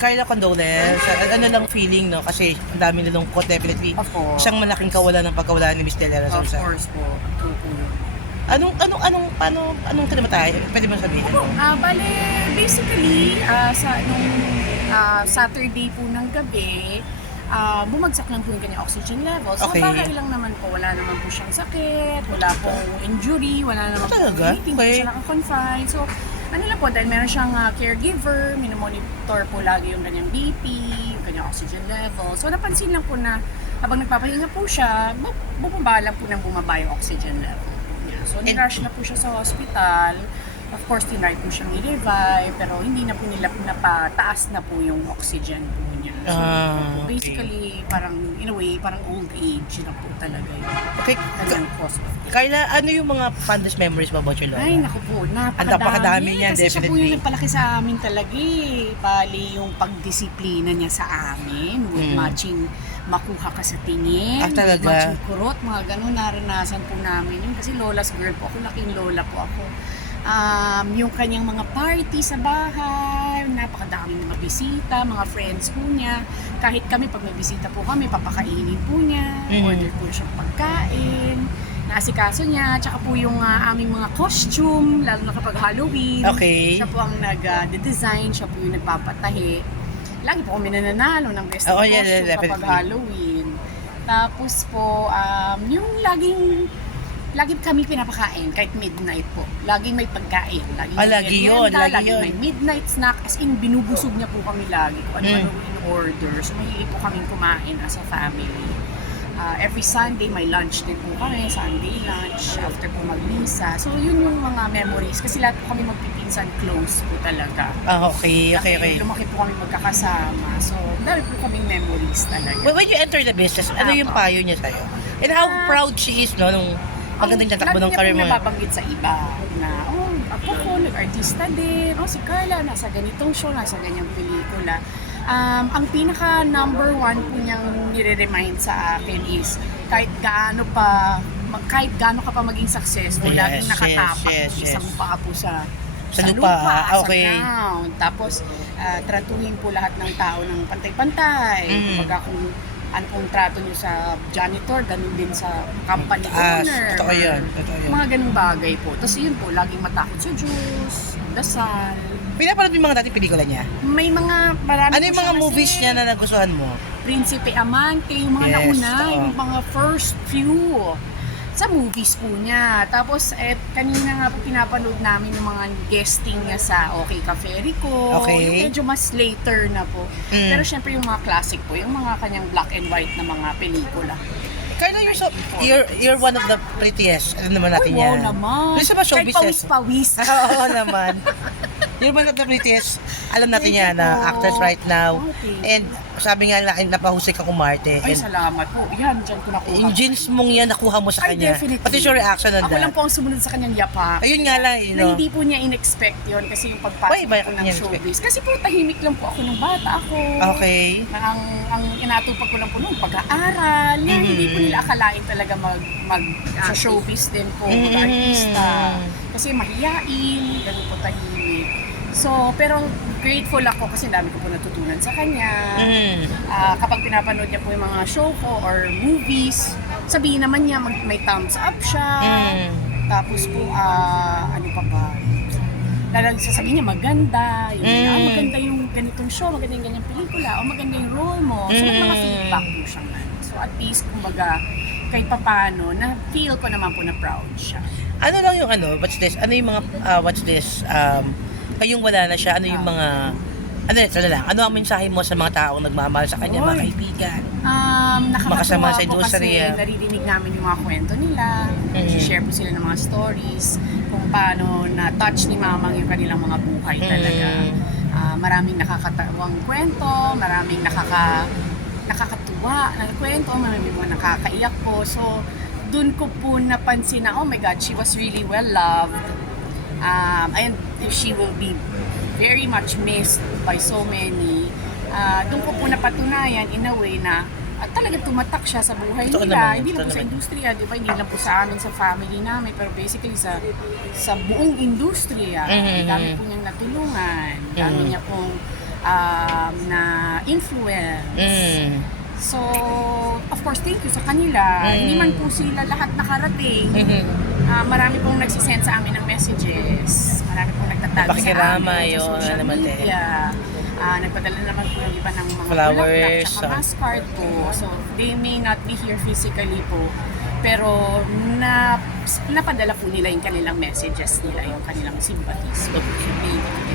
Carla, condolence. Ano lang feeling, no? Kasi ang dami nilungkot, definitely. Of course. Isang malaking kawalan ng pagkawala ni Miss Dela Of Souza. course po. True po yun. Anong kinamatay? Pwede mo sabihin? Bale, basically, Saturday po ng gabi, bumagsak lang po yung kanyang oxygen level. So, Okay. bagay lang naman po. Wala naman po siyang sakit, wala pong injury, wala naman po Talaga? anything. Okay. Hindi siya naka-confine. So, ano lang po, dahil meron siyang caregiver, minomonitor po lagi yung kanyang BP, yung kanyang oxygen level. So, napansin lang po na habang nagpapahinga po siya, bumaba lang po ng bumaba yung oxygen level niya. So, nirush na po siya sa hospital. Of course, tinry po siyang i-revive, pero hindi na po nila napataas na po yung oxygen po niya. So, Okay. basically, parang, in a way, parang old age na po talaga yung Okay. kanyang cause of death. Carla, ano yung mga fondest memories mo about your Ay, lola? naku po, napakadami niyan, Kasi siya po definitely. yung nagpalaki sa amin talaga eh. Bali, yung pagdisiplina niya sa amin, with matching makuha ka sa tingin, Ah, talaga? with matching kurot, mga ganun, naranasan po namin yun. Kasi lola's girl po ako, laking lola po ako. Yung kanyang mga party sa bahay, napakadaming mga bisita, mga friends po niya. Kahit kami, pag may bisita po kami, papakainin po niya, order po siya pagkain, naasikaso niya, tsaka po yung aming mga costume, lalo na kapag Halloween. Okay. Siya po ang nag-design, siya po yung nagpapatahi. Lagi po kami nananalo ng best Oh, of yeah, costume kapag definitely. Halloween. Tapos po, yung lagi kami pinapakain kahit midnight po. Laging may pagkain. Laging may lagi yun, merienda, lagi laging yun. may midnight snack. As in, binubusog niya po kami lagi kung ano-ano in order. So, mahilig po kaming kumain as a family. Every Sunday, may lunch din po kami. Sunday lunch, after po mag-misa. So, yun yung mga memories. Kasi lahat po kami magpipinsan close po talaga. Okay. Lumaki po kami magkakasama. So, dahil po kaming memories talaga. When you enter the business, ano yung payo niya sa'yo? And how proud she is, no, nung magandang tatakbo ng career mo. Lagi niya po nababanggit sa iba na, ako po, nag-artista din. Si Carla, nasa ganitong show, nasa ganyang pelikula. Ang pinaka number one po niyang nire-remind sa akin is kahit gaano ka pa maging successful, laging nakatapak isang paa po sa lupa. Okay. Sa ground. Tapos, tratuhin po lahat ng tao ng pantay-pantay. Kumbaga kung ano pong trato nyo sa janitor, ganun din sa company owner. Totoo yun. Mga ganung bagay po. Tapos yun po, laging matakot sa Diyos, dasal. Pinapanood mo yung mga dating pelikula niya? May mga marami Ano po yung mga siya movies kasi. niya na nagustuhan mo? Prinsipe Amante, yung mga Yes, nauna, totoo. yung mga first few sa movies po niya. Tapos, kanina nga po pinapanood namin yung mga guesting niya sa Okay Ka Ferico. Okay. Yung medyo mas later na po. Pero syempre yung mga classic po, yung mga kanyang black and white na mga pelikula. Carla, you're one of the prettiest. Alam naman natin yan. Wow naman. Yung sa mga Kahit showbiz. pawis-pawis. Oo naman. You're one of the prettiest. Alam natin yan na actress right now. Okay. And sabi nga napahusay kang umarte. Ay, And salamat po. Yan, dyan ko nakuha. yung jeans mong yan, nakuha mo sa Ay, kanya. definitely. Pati yung reaction on Ako lang that. po ang sumunod sa kanyang yapak. Ayun nga lang, you Na know. hindi po niya in-expect yun kasi yung pagpasok Why ba ko ng niya showbiz. Kasi po tahimik lang po ako nung bata ako. Okay. Na ang inatupag ko lang po nung pag-aaral. Yan, hindi po nila akalain talaga sa showbiz din po, mag-artista. Kasi mahiyain, ganun po tahimik. So, pero grateful ako kasi dami ko po natutunan sa kanya. Kapag pinapanood niya po yung mga show ko or movies, sabihin naman niya may thumbs up siya. Tapos po, ano pa ba? Sasabihin niya maganda, maganda yung ganitong show, maganda yung ganyang pelikula, o maganda yung role mo. So, may mga feedback po siya nga. So, at least, kumbaga, kahit papano, na feel ko naman po na proud siya. Ano lang yung what's this? Ano yung mga, ngayong wala na siya, ano yung mga, ano ang mensahe mo sa mga taong nagmamahal sa kanya, mga kaibigan? Makasama Nakakatuwa sa po kasi industriya. naririnig namin yung mga kwento nila, share po sila ng mga stories, kung paano na-touch ni Mamang yung kanilang mga buhay talaga. Maraming nakakatawang kwento, maraming nakakatuwa na kwento, maraming mga nakakaiyak po. So, dun ko po napansin na, oh my God, she was really well loved. And she will be very much missed by so many. Doon ko po napatunayan in a way na talaga tumatak siya sa buhay Totoo nila. naman, Hindi lang po sa industriya, di ba? Hindi lang po sa amin, sa family namin, pero basically sa buong industriya. Dami po niyang natulungan. Dami niya pong na influence. Mm. So, of course, thank you sa kanila. Hindi man po sila lahat nakarating. Marami pong nagsisend sa amin ng messages. Marami pong nagtatag sa Pakikirama, amin sa yun, social naman din. media. Nagpadala naman po yung iba ng mga Flowers, bulaklak, saka mascard po. So, they may not be here physically po. Pero napadala po nila yung kanilang messages nila, yung kanilang sympathies.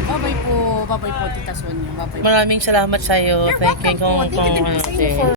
Bye-bye po, Tita Sonia. Bye-bye po. Maraming salamat sa'yo. You're Thank you welcome po. Thank you din po sa inyo for